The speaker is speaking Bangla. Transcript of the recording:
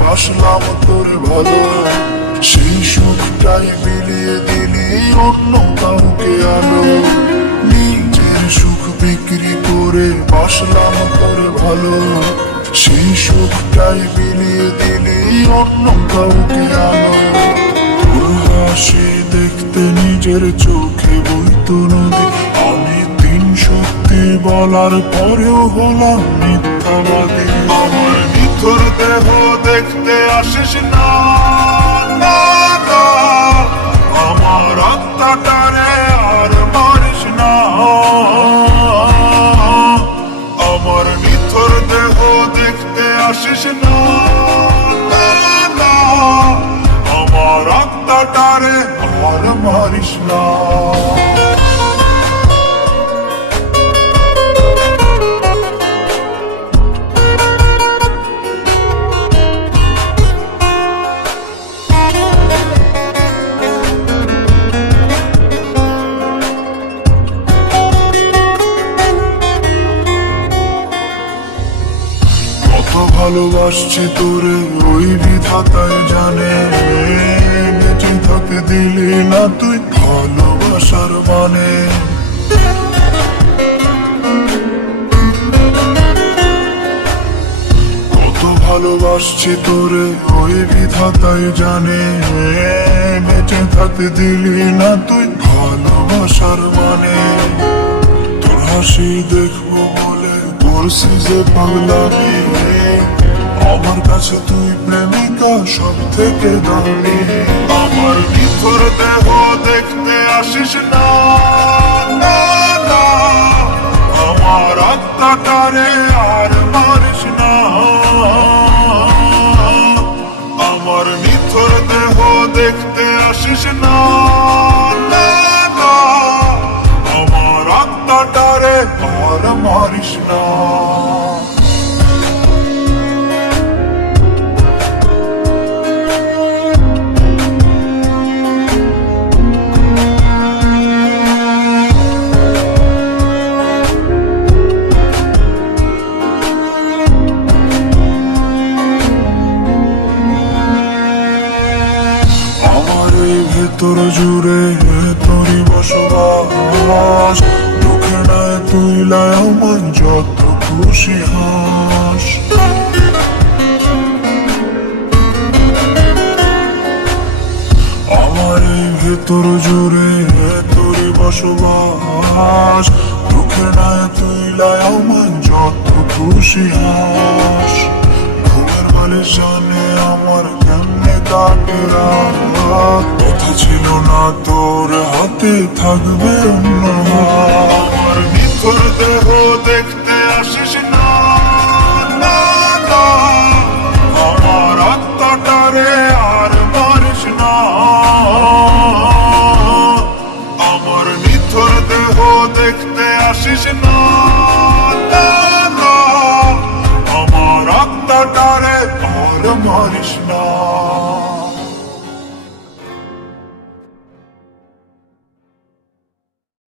বাসলাম তোর ভালো। সেই সুখটাই বিলিয়ে দিলি, অন্য কাউকে আলো। নিজের সুখ বিক্রি করে বাসলাম তোর ভালো। সেই সুখটাই বিলিয়ে দিলি, অন্য কাউকে আলো। হাসি দেখতে নিজের চোখে বইতো নদী। আমি তিন সত্যি বলার পরেও হলাম মিথ্যাবাদী। আমার নিথর দেহ দেখতে আসিস না। আমার আত্মাটারে আর মারিস না আমার নিথর দেহ দেখতে আসিস না। আমার আত্মাটারে আর মারিস না ভালোবাসছি তোরে, ওই বিধাতায় জানে। বেঁচে থাকতে দিলি না তুই, ভালোবাসার মানে। কত ভালোবাসছি তোরে, ওই বিধাতায় জানে। বেঁচে থাকতে দিলি না তুই, ভালোবাসার মানে। তোর হাসি দেখব বলে করছি যে পাগলামি। আমার কাছে তুই প্রেমিকা সব থেকে দামি আমার নিথর দেহ দেখতে আসিস না। আমার আত্মাটারে আর মারিস না আমার নিথর দেহ দেখতে আসিস না, ভেতর জুড়ে তোরই বসবাস। দুঃখে নাই তুই লায় আমার যত খুশি হাস। আমার এই ভেতর জুড়ে তোরই বসবাস। দুঃখে নাই তুই লায় আমার যত খুশি হাস। ঘুমের মানে জানে আমার কেমনে কাটে হাতে থাকবে। আমার নিথর দেহ দেখতে না না, না। আমার আত্মাটারে আর না আমার দেহ দেখতে না না, না। আর মারিস